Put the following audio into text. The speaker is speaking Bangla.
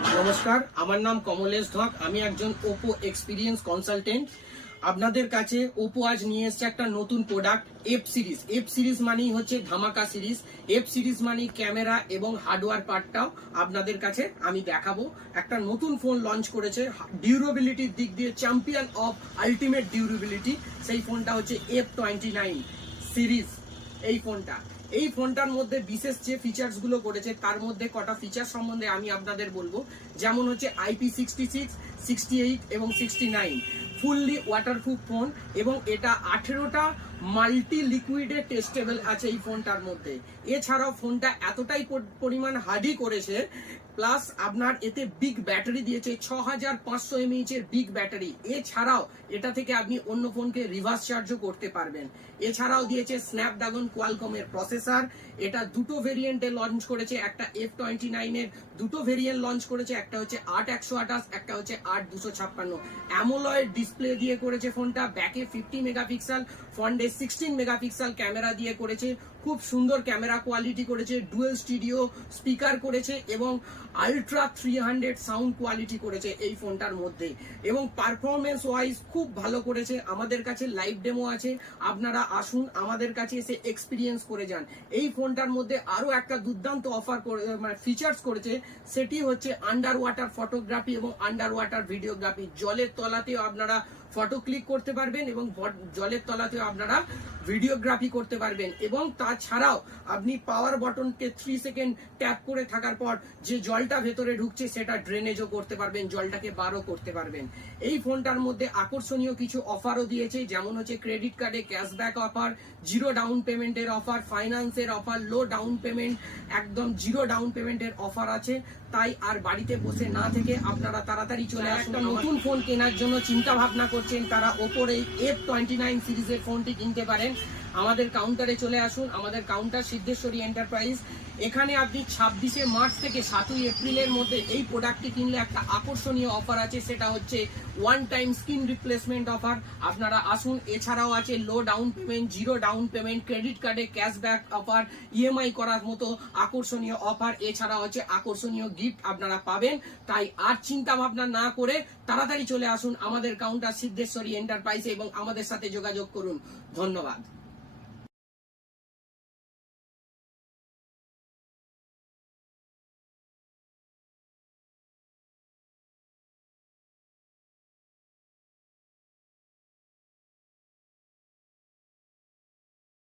নমস্কার, আমার নাম কমলেশ ধক, আমি একজন ওপো এক্সপিরিয়েন্স কনসালটেন্ট আপনাদের কাছে ওপো আজ নিয়ে এসেছে একটা নতুন product F series F series মানেই হচ্ছে ধামাকা সিরিজ এফ সিরিজ মানেই ক্যামেরা এবং হার্ডওয়্যার পার্টটাও আপনাদের কাছে আমি দেখাবো। একটা নতুন ফোন লঞ্চ করেছে ডিউরেবিলিটির দিক দিয়ে চ্যাম্পিয়ন অফ আলটিমেট ডিউরেবিলিটি সেই ফোনটা হচ্ছে এফ টোয়েন্টি নাইন সিরিজ এই ফোনটা এই ফোনটার মধ্যে বিশেষ যে ফিচার্সগুলো করেছে, তার মধ্যে কটা ফিচার সম্বন্ধে আমি আপনাদের বলব। যেমন হচ্ছে IP sixty six sixty eight এবং sixty nine fully waterproof phone এবং এটা আঠেরোটা মাল্টি লিকুইডে টেস্টেবল আছে এই ফোনটার মধ্যে। এছাড়াও ফোনটা এতটাই পরিমাণ হার্ডি করেছে প্লাস আপনার এতে বিগ ব্যাটারি দিয়েছে ছ হাজার পাঁচশো এমএইচ এর বিগ ব্যাটারি এছাড়াও এটা থেকে আপনি অন্য ফোনকে রিভার্স চার্জও করতে পারবেন। এছাড়াও দিয়েছে স্ন্যাপড্রাগন কোয়ালকমের প্রসেসর এটা দুটো ভেরিয়েন্টে লঞ্চ করেছে, একটা এফ টোয়েন্টি নাইনের দুটো ভেরিয়েন্ট লঞ্চ করেছে, একটা হচ্ছে আট একশো আঠাশ, একটা হচ্ছে আট দুশো ছাপ্পান্ন। অ্যামোলয়েড ডিসপ্লে দিয়ে করেছে ফোনটা ব্যাকে ফিফটি মেগাপিক্সেল ফ্রন্টে সিক্সটিন মেগাপিক্সেল ক্যামেরা দিয়ে করেছে, খুব সুন্দর ক্যামেরা কোয়ালিটি করেছে ডুয়েল স্টুডিও স্পিকার করেছে এবং ultra three hundred sound quality করেছে এই ফোনটার মধ্যে। এবং পারফরমেন্স ওয়াইজ খুব ভালো করেছে, আমাদের কাছে লাইভ ডেমো আছে, আপনারা আসুন, আমাদের কাছে এসে এক্সপিরিয়েন্স করে যান। এই ফোনটার মধ্যে আরও একটা দুর্দান্ত অফার মানে ফিচার্স করেছে, সেটি হচ্ছে আন্ডার ওয়াটার ফটোগ্রাফি এবং আন্ডার ওয়াটার ভিডিওগ্রাফি জলের তলাতেও আপনারা ফটো ক্লিক করতে পারবেন এবং জলের তলাতেও আপনারা ভিডিওগ্রাফি করতে পারবেন। এবং তাছাড়াও আপনি পাওয়ার বটনকে থ্রি সেকেন্ড ট্যাপ করে থাকার পর যে জলটা ভেতরে ঢুকছে সেটা ড্রেনেজও করতে পারবেন জলটাকে বারও করতে পারবেন। এই ফোনটার মধ্যে আকর্ষণীয় কিছু অফারও দিয়েছে যেমন হচ্ছে ক্রেডিট কার্ডে ক্যাশব্যাক অফার জিরো ডাউন পেমেন্টের অফার ফাইন্যান্সের অফার লো ডাউন পেমেন্ট একদম জিরো ডাউন পেমেন্টের অফার আছে। তাই আর বাড়িতে বসে না থেকে আপনারা তাড়াতাড়ি চলে আসুন। নতুন ফোন কেনার জন্য চিন্তা ভাবনা করছেন তারা ওপোর এই এফ টোয়েন্টি নাইন সিরিজের ফোনটি কিনতে পারেন। আমাদের কাউন্টারে চলে আসুন, আমাদের কাউন্টার সিদ্ধেশ্বরী এন্টারপ্রাইজ এখানে আপনি ছাব্বিশে মার্চ থেকে সাতই এপ্রিলের মধ্যে এই প্রোডাক্টটি কিনলে একটা আকর্ষণীয় অফার আছে, সেটা হচ্ছে one time skin replacement offer আপনারা আসুন, এছাড়াও আছে low down payment zero down payment credit কার্ডে ক্যাশব্যাক অফার ইএমআই করার মতো আকর্ষণীয় অফার এছাড়াও হচ্ছে আকর্ষণীয় গিফট আপনারা পাবেন। তাই আর চিন্তা ভাবনা না করে তাড়াতাড়ি চলে আসুন আমাদের কাউন্টার সিদ্ধেশ্বরী এন্টারপ্রাইজে এবং আমাদের সাথে যোগাযোগ করুন। ধন্যবাদ।